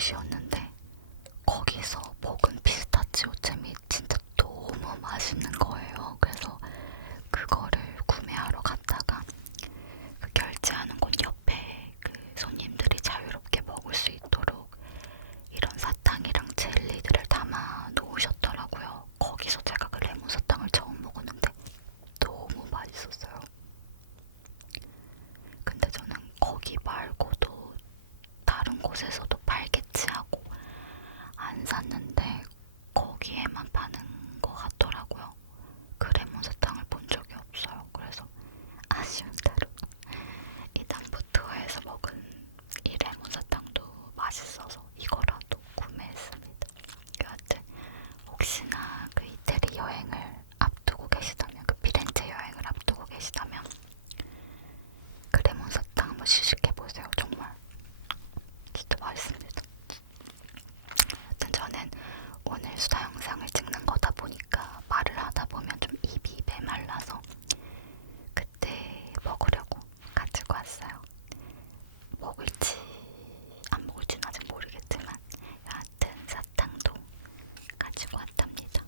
곳이었는데 거기서 먹은 피스타치오 잼이 진짜 너무 맛있는 거예요. 그래서 그거를 구매하러 갔다가 그 결제하는 곳 옆에 그 손님들이 자유롭게 먹을 수 있도록 이런 사탕이랑 젤리들을 담아 놓으셨더라고요. 거기서 제가 그 레몬 사탕을 처음 먹었는데 너무 맛있었어요. 근데 저는 거기 말고도 다른 곳에서도 팔겠지 하고 안 샀는데 거기에만 파는 것 같더라고요. 그 레몬 사탕을 본 적이 없어요. 그래서 아쉬운 대로 이 당부투어에서 먹은 이 레몬 사탕도 맛있어서 이거라도 구매했습니다. 여하튼 혹시나 그 이태리 여행을 앞두고 계시다면, 그 피렌체 여행을 앞두고 계시다면 그 레몬 사탕 한번 시식해보세요. 정말 진짜 맛있습니다. 여튼 저는 오늘 수다 영상을 찍는 거다 보니까 말을 하다 보면 좀 입이 메말라서 그때 먹으려고 가지고 왔어요. 먹을지 안 먹을지는 아직 모르겠지만 여하튼 사탕도 가지고 왔답니다.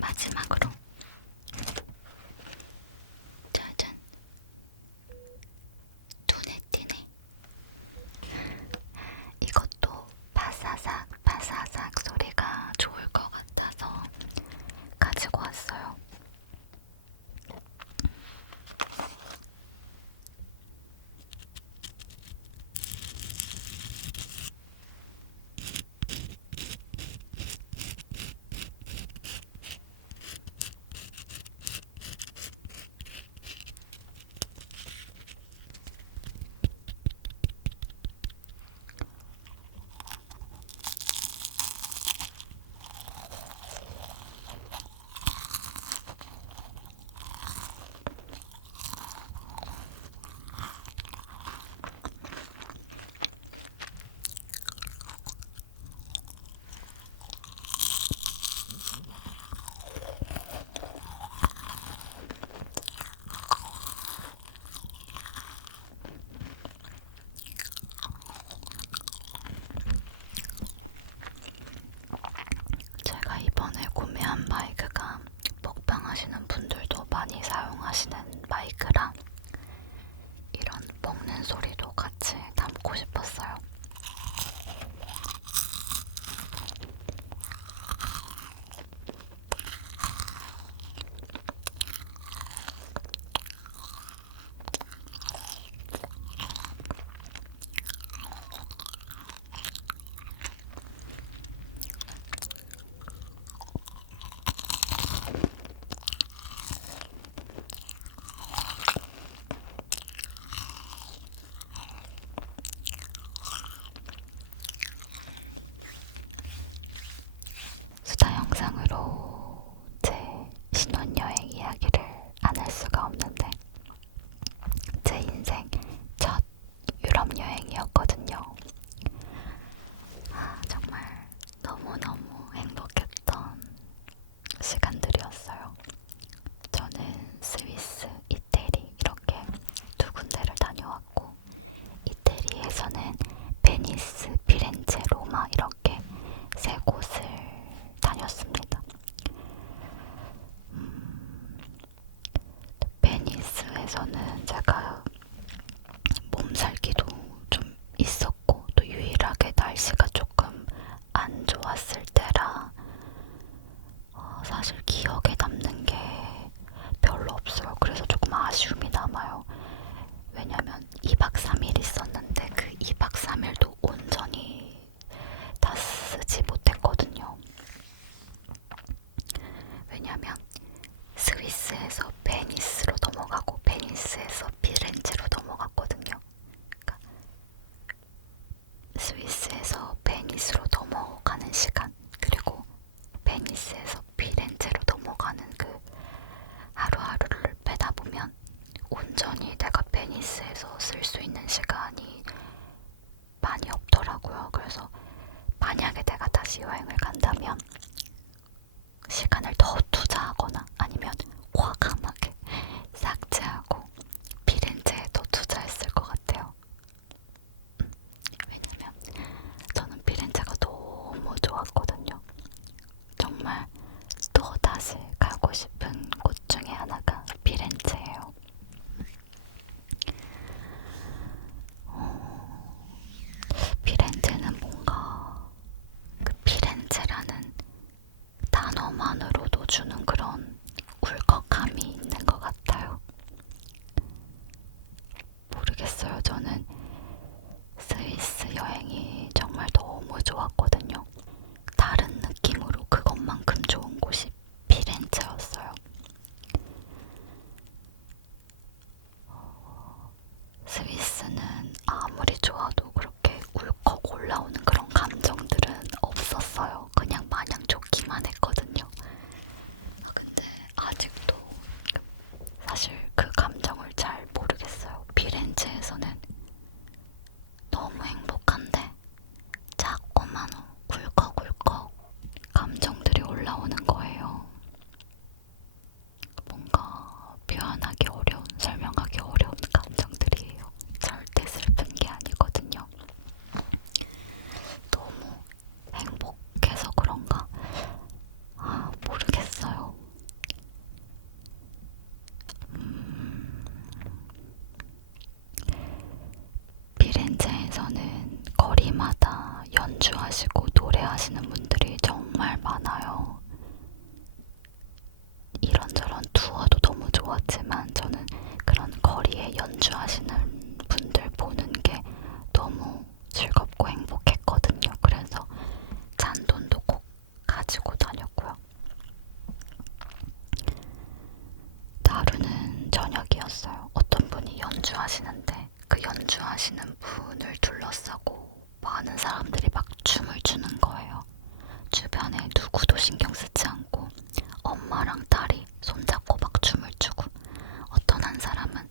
마지막으로 짜잔, 눈에 띄네. 이것도 바사삭 바사삭 소리가 좋을 것 같아서 가지고 왔어요. 제가 이번에 구매한 마이크가 먹방 하시는 분들도 많이 사용하시는 마이크라 이런 먹는 소리도 같이 담고 싶었어요. 수다 영상으로 제 신혼여행 이야기를 안 할 수가 없는데 제 인생 첫 유럽 여행이었거든요. 정말 너무너무 행복했던 시간들이었어요. 저는 스위스, 이태리 이렇게 두 군데를 다녀왔고 이태리에서는 베니스, 피렌체, 로마 이렇게 세 곳을 다녔습니다. 베니스에서는 제가 몸살기도 좀 있었고 또 유일하게 날씨가 조금 안 좋았을 때라 사실 기억에 남는 게 별로 없어요. 그래서 조금 아쉬움이 남아요. 왜냐면 2박 3일 있었는데 그 2박 3일도 온전히 다 쓰지 못했거든요. 왜냐면 스위스에서 베니스로 넘어가고 베니스에서 피렌체로 넘어갔거든요. 그러니까 스위스에서 베니스로 넘어가는 시간 그리고 베니스에서 피렌체로 넘어가는 그 하루하루를 빼다 보면 온전히 내가 베니스에서 쓸 수 있는 시간이 많이 없더라고요. 그래서 만약에 내가 다시 여행을 간다면 시간을 더 투자하거나 아니면 과감하게 있지만 저는 그런 거리에 연주하시는 분들 보는 게 너무 즐겁고 행복했거든요. 그래서 잔돈도 꼭 가지고 다녔고요. 하루는 저녁이었어요. 어떤 분이 연주하시는데 그 연주하시는 분을 둘러싸고 많은 사람들이 막 춤을 추는 거예요. 주변에 누구도 신경 쓰지 않고 엄마랑 딸이 손잡고 막 춤을 추고 어떤 한 사람은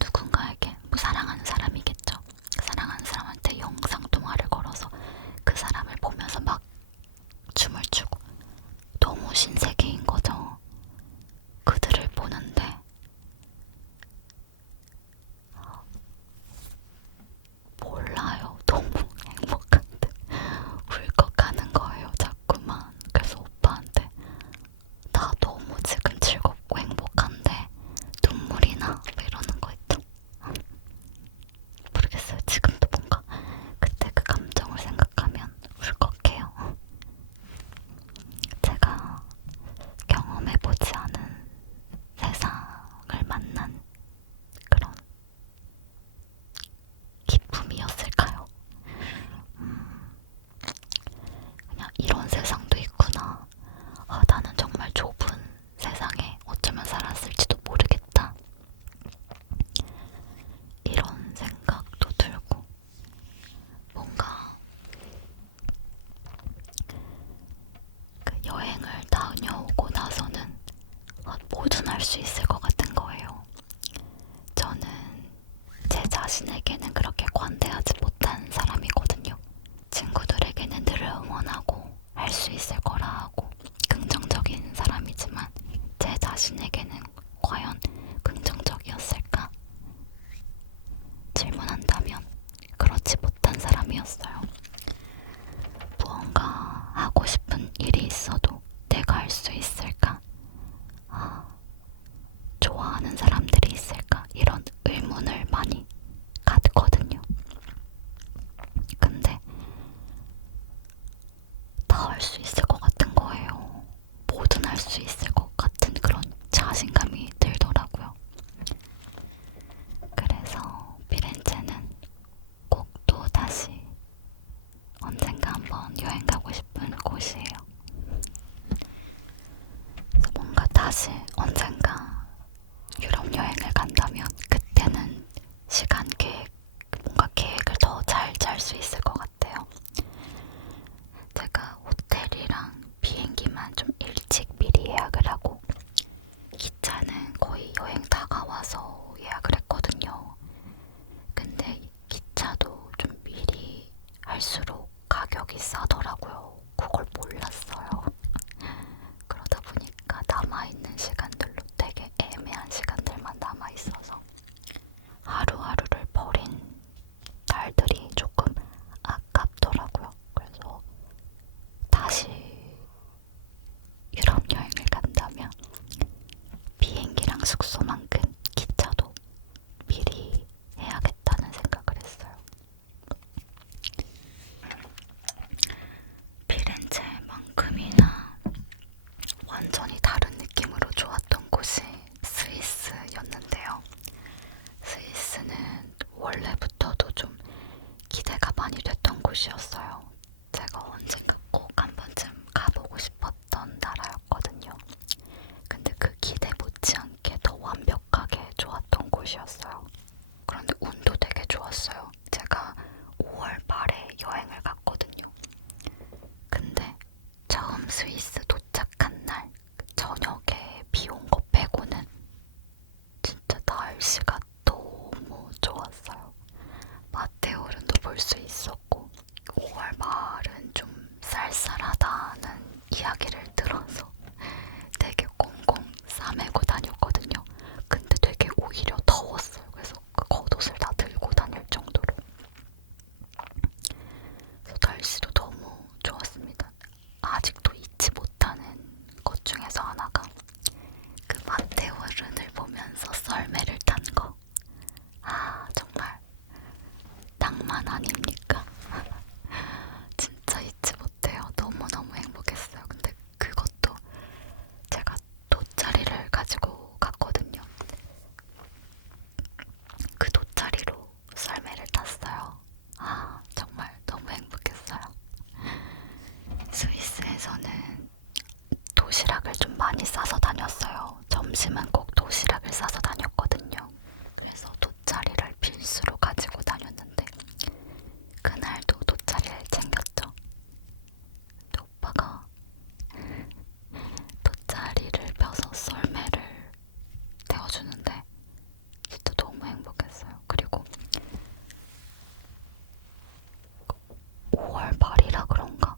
누군가에게 뭐 사랑하는 사람이겠죠. 사랑하는 사람한테 영상통화를 걸어서 그 사람을 보면서 막 춤을 추고 너무 신세계인 거죠. 그들을 보는데 몰라요. 너무 행복한데 울컥하는 거예요. 자꾸만. 그래서 오빠한테 나 너무 지금 즐겁고 행복한데 눈물이 나. 뭐 이러는 거 있죠. 모르겠어요. 지금도 뭔가 그때 그 감정을 생각하면 울컥해요. 제가 경험해보지 않은 세상을 만난 그런 기쁨이었을까요? 그냥 이런 세상도 있구나. 아, 나는 정말 좁은 세상에 어쩌면 살았을지도 모르겠다. 이런 생각도 들고 뭔가 그 여행을 다녀오고 나서는 뭐든 할 수 있을 것 같은 거예요. 저는 제 자신에게는 그렇게 관대하지 못한 사람이거든요. 친구들에게는 늘 응원하고 할 수 있을 거라 하고 긍정적인 사람이지만 제 자신에게는 과연 긍정적이었을까? 질문한다면 그렇지 못한 사람이었어요. 무언가 하고 싶은 일이 있어도 내가 할 수 있을까? 좋아하는 사람들이 있을까? 이런 의문을 많이 갖거든요. 근데 다 할 수 있을 것 같은 거예요. 뭐든 할 수 있을 것 같은 그런 자신감이 들더라고요. 그래서 피렌체는 꼭 또 다시 언젠가 한번 여행 가고 싶은 곳이에요. 그래서 뭔가 다시 언젠가 유럽 여행을 간다면 그때는 시간 계획, 뭔가 계획을 더 잘 짤 수 있을 것 같아요. 제가 호텔이랑 비행기만 좀 일찍 미리 예약을 하고 기차는 거의 여행 다가와서 예약을 했거든요. 근데 기차도 좀 미리 할수록 가격이 싸더라고요. 그걸 몰랐어요. 그러다 보니까 남아있는 시간들로 되게 애매한 시간들만 남아있어서 하루하루를 버린 날들이 조금 아깝더라고요. 그래서 다시 유럽 여행을 간다면 비행기랑 숙소만큼 기차도 미리 해야겠다는 생각을 했어요. 피렌체만큼이나 완전히 다른 느낌으로 좋았던 곳이 스위스였는데요. 스위스는 원래부터도 좀 기대가 많이 됐던 곳이었어요. 제가 언젠가 꼭 한 번쯤 가보고 싶었던 나라였거든요. 근데 그 기대 못지않게 더 완벽 싸서 다녔거든요. 그래서 돗자리를 필수로 가지고 다녔는데 그날도 돗자리를 챙겼죠. 근데 오빠가 돗자리를 펴서 썰매를 태워주는데 진짜 너무 행복했어요. 그리고 5월 말이라 그런가?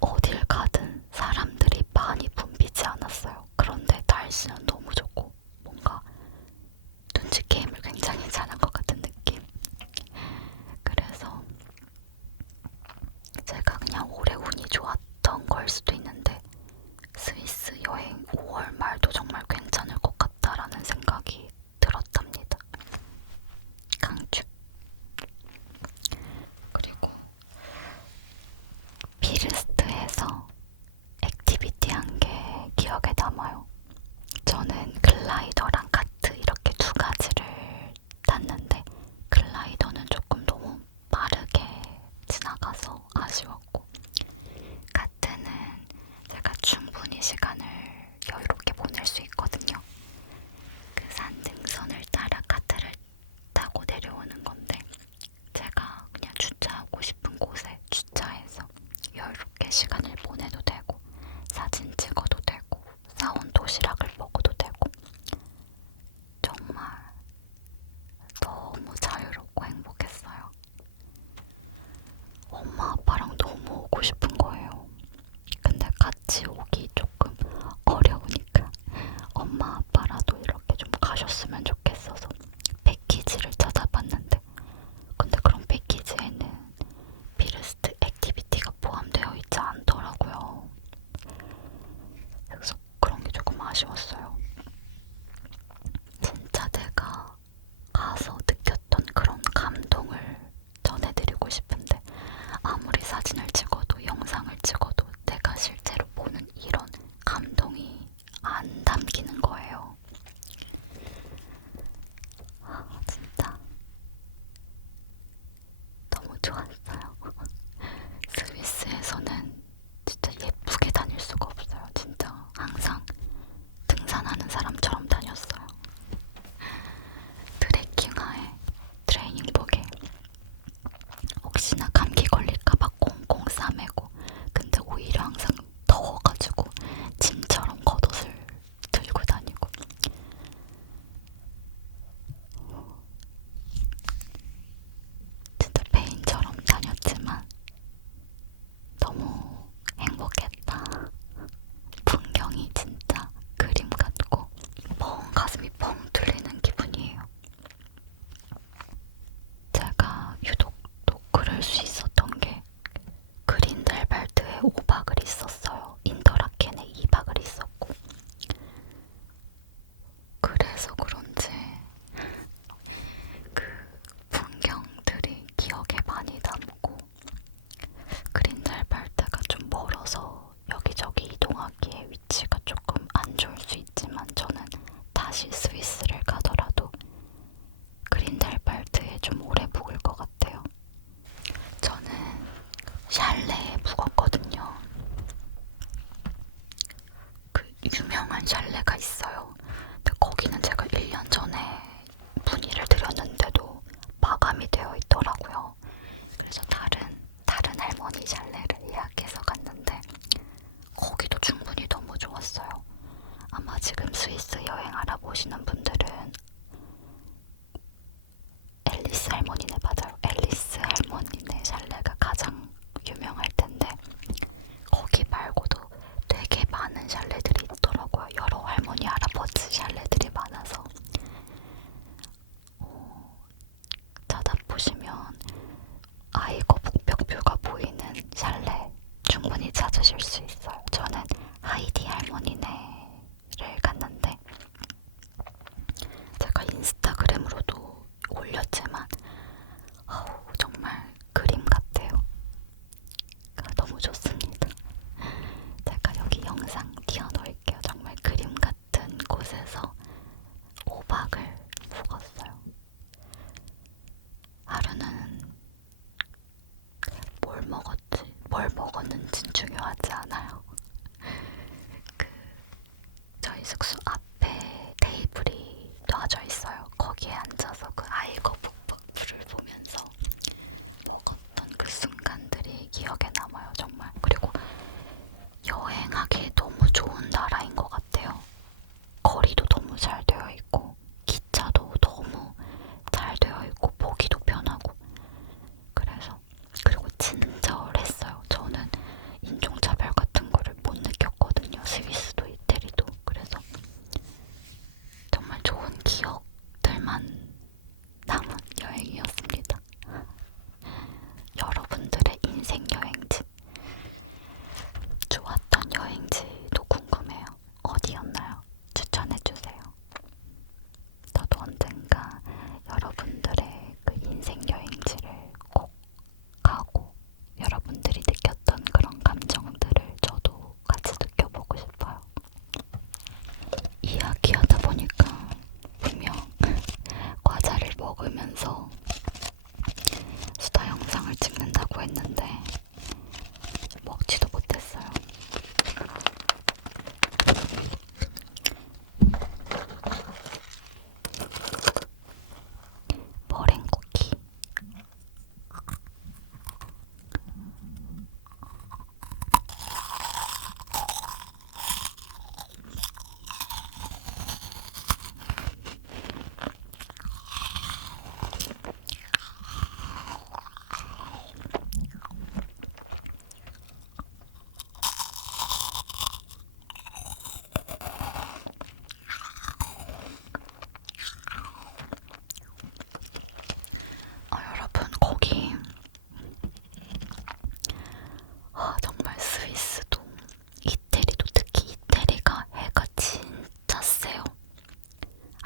어딜 가든 사람들이 많이 붐비지 않았어요. 그런데 날씨는 너무 좋고 뭔가 눈치 게임을 굉장히 잘한 것 같은 느낌. 그래서 제가 그냥 올해 운이 좋았던 걸 수도 있는데 스위스 여행 5월 말도 정말 괜찮을 것 같다라는 생각이 들었답니다. 강추. 그리고 피르스트에서 액티비티 한 게 기억에 남아요. 저는 글라이더랑 카트 이렇게 두 가지를 탔는데 글라이더는 조금 너무 빠르게 지나가서 아쉬웠고 카트는 제가 충분히 시간을 여유롭게 보낼 수 있거든요. 그 산등선을 따라 카트를 타고 내려오는 건데 제가 그냥 주차하고 싶은 곳에 주차해서 여유롭게 시간을 보내도 되고 사진 찍어도 되고 사온 도시락을 먹어도 되고 정말 너무 자유롭고 행복했어요. 엄마 아빠랑 너무 오고 싶은 거예요. 근데 같이 오기 조금 어려우니까 엄마 아빠라도 이렇게 좀 가셨으면 좋겠어서 패키지를 찾아봤는데 근데 그런 패키지에는 피르스트 액티비티가 포함되어 있지 않더라고요. 그래서 그런 게 조금 아쉬웠어요. 진짜 내가 가서 느꼈던 그런 감동을 전해드리고 싶은데 아무리 사진을 찍어도 영상을 찍어도 내가 실제로 보는 이런 감동이 안 담기는 거예요. 진짜 너무 좋았어요. 스위스에서는 진짜 예쁘게 다닐 수가 없어요. 진짜 항상 등산하는 사람처럼 다녔어요. 트레킹화에 트레이닝복에 혹시나 감기 걸릴까봐 꽁꽁 싸매고 근데 오히려 항상 더워가지고 짐처럼 겉옷을 들고 다니고 진짜 페인처럼 다녔지만 너무 행복했다. 풍경이 진짜 그림 같고 가슴이 뻥 뚫리는 기분이에요. 제가 유독 노크를 수 있었던 게 그린델발트에 5박을 있었어요. 인터라켄에 2박을 있었고 그래서 그런지 그 풍경들이 기억에 많이 남고 그린델발트가 좀 멀어서 여기저기 이동하기에 위치가 조금 안 좋을 수 있지만 저는 다시 스위스를 가더라도 그린델발트에 좀 오래 묵을 것 같아요. 저는 샬레에 묵었거든요. 그 유명한 샬레가 있어요. 근데 거기는 제가 1년 전에 문의를 드렸는데도 마감이 되어 있더라고요. 그래서 다른 할머니 샬레를 예약해서 갔는데 거기도 충분히 너무 좋았어요. 아마 지금 스위스 여행 알아보시는 분들은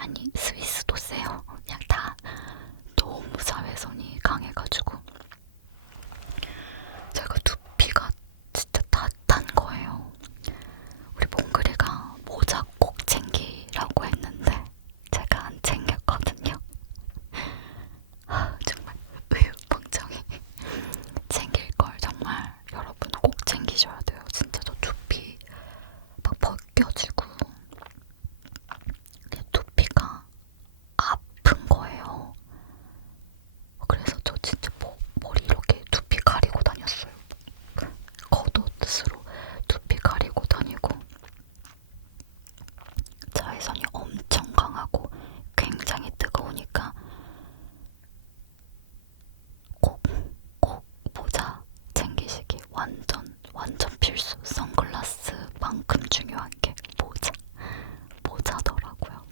아니 스위스도 세요. 그냥 다 너무 자외선이 강해가지고 제가 두피가 진짜 다 탄 거예요. 우리 몽글이가 모자 꼭 챙기라고 했는데 제가 안 챙겼거든요. 정말 의욕방정이 챙길 걸 정말 여러분 꼭 챙기셔야 돼요. 진짜 저 두피 막 벗겨지고 두피가 아픈 거예요. 그래서 저 진짜 머리 이렇게 두피 가리고 다녔어요. 겉옷으로 두피 가리고 다니고 자외선이 엄청 강하고 굉장히 뜨거우니까 꼭 모자 챙기시기 완전 필수. 선글라스만큼 중요한 게 모자더라고요.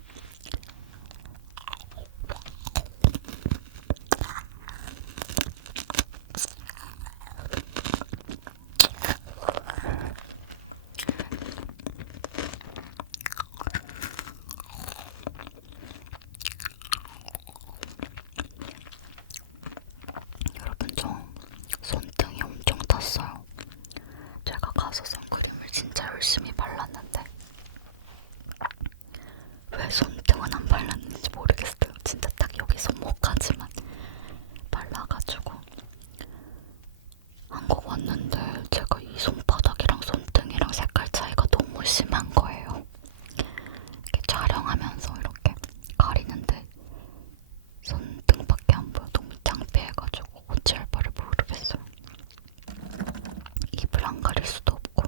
여러분 저 손등이 엄청 탔어요. 제가 가서 선크림을 진짜 열심히 발랐는데 왜 손등은 안 발랐는지 모르겠어요. 진짜 딱 여기 손목까지만 발라가지고 한국 왔는데 제가 이 손바닥이랑 손등이랑 색깔 차이가 너무 심한 거예요. 이렇게 촬영하면서 이렇게 가리는데 손등밖에 안 보여. 너무 창피해가지고 어찌할 바를 모르겠어요. 입을 안 가릴 수도 없고.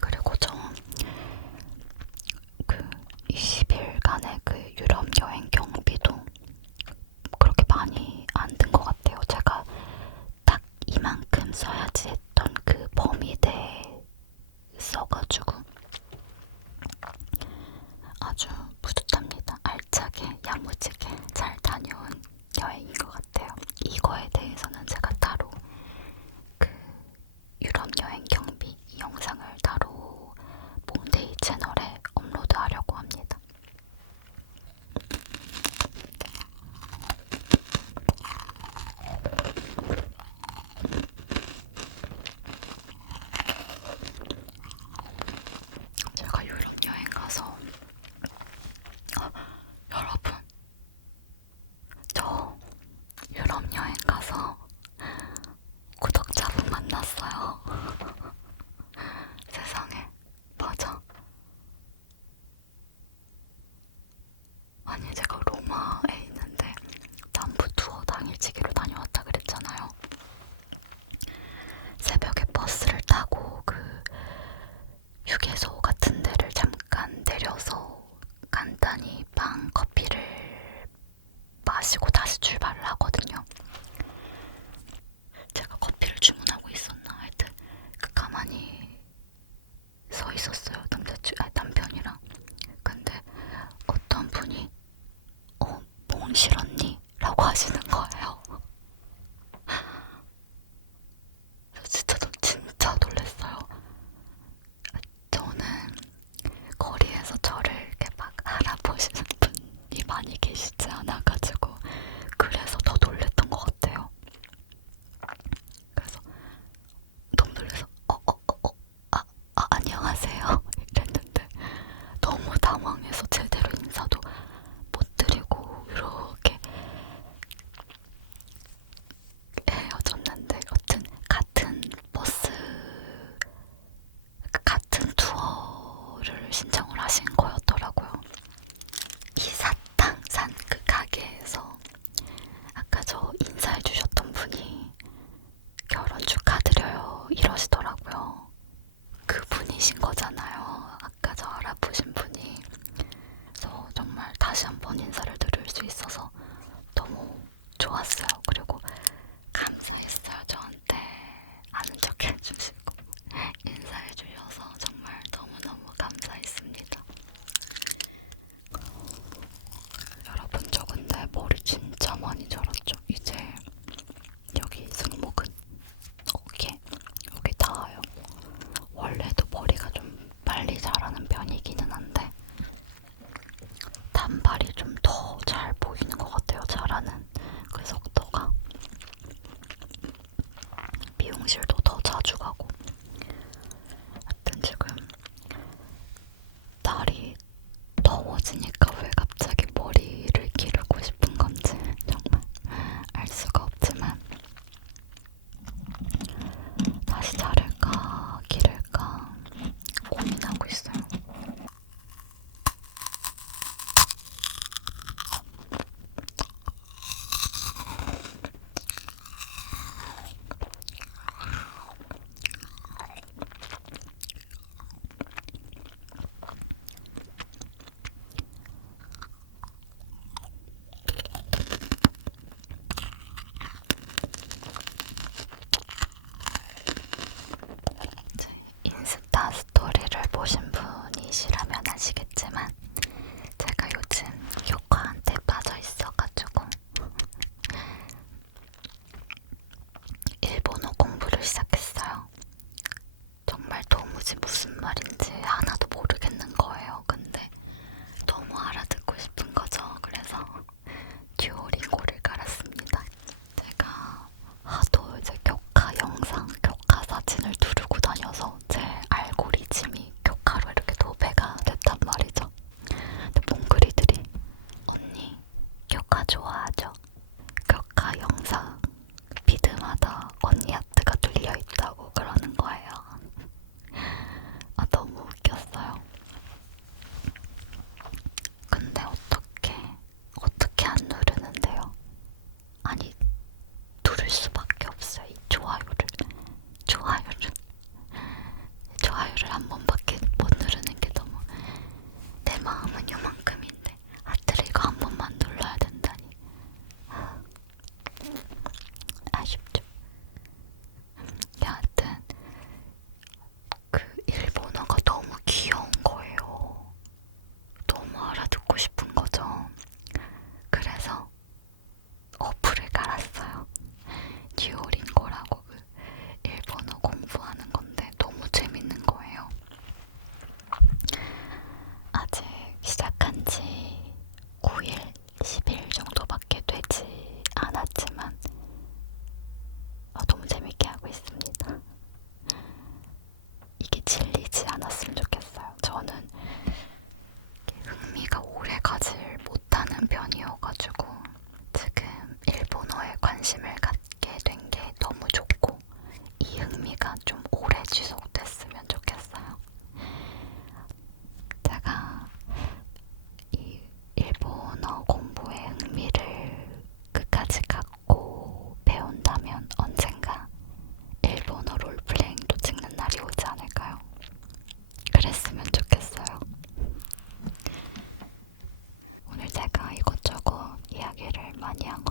그리고 저 그 20일간의 그 유럽 여행 경비도 그렇게 많이 안 든 것 같아요. 제가 딱 이만큼 써야지 했던 그 범위 내에 써가지고 아주 뿌듯합니다. 알차게 야무지게 잘 다녀온 여행인 것 같아요. 이거에 대해서는 제가 따로 그 유럽 여행 경비 이 영상을 따로 몽데이 채널에 업로드하려고 합니다. 제가 유럽 여행 가서 여러분 저 유럽 여행 가서 구독자분 만났어요. 세상에 맞아. 아니 제가 로마에 있는데 남부 투어 당일치기로 다녀왔다 그랬잖아요. 새벽에 버스를 타고 그 휴게소 같은 데를 잠깐 내려서 간단히 빵, 커피를 마시고 다시 출발을 하거든요. 제가 커피를 주문하고 있었나 하여튼 가만히 서 있었어요. 남편이랑. 근데 어떤 분이 몽실 언니? 라고 하시는 거예요. 진짜 놀랐어요. 저는 거리에서 저를 이렇게 막 알아보시는 분이 많이 계시지 않아가지고 그래서 더 놀랬던 것 같아요. 그래서 너무 놀라서 안녕하세요 이랬는데 너무 당황해서 제대로 인사도 못 드리고 이렇게 헤어졌는데 여튼 같은 투어를 신청을 하신 거였더라고요. 이 사탕 산 그 가게에서 아까 저 인사해 주셨던 분이 결혼 축하드려요 이러시더라고요. 그분이신 거잖아요. 아까 저 알아보신 분이. 그래서 정말 다시 한번 인사를 드릴 수 있어서 너무 좋았어요. 그리고 감사했어요. 저한테 아는 척 해주시고 인사해주셔서 정말 너무너무 감사했습니다. 격하 좋아하죠? 격하 영상 비드마다 언니 하트가 뚫려있다고 그러는 거예요. 아, 너무 웃겼어요. 근데 어떻게 안 누르는데요? 아니, 누를 수밖에 없어요. 이 좋아요를 한 번밖에 못 누르는 게 너무, 내 마음은 요만큼인데 하트를 이거 한 번만 눌러야 된다니. 아쉽죠. 여하튼 그 일본어가 너무 귀여운 거예요. 너무 알아듣고 싶은 거죠. 그래서 어플을 깔았어요. 듀오링고라고 그 일본어 공부하는 건데 너무 재밌는 거예요. 아직 시작한 지 9일, 10일 정도밖에 되지 않았지만 너무 재밌게 하고 있습니다. 이게 질리지 않았으면 좋겠어요. 저는 흥미가 오래 가질 못하는 편이어가지고 지금 일본어에 관심을 갖게 된 게 너무 좋고 이 흥미가 좀 오래 지속됐으면 좋겠어요. 제가 이 일본어 공부에 흥미를 끝까지 갖고 배운다면 언젠가 일본어 롤플레잉도 찍는 날이 오지 않을까요? 그랬으면 좋겠어요. 오늘 제가 이것저것 이야기를 많이 한 것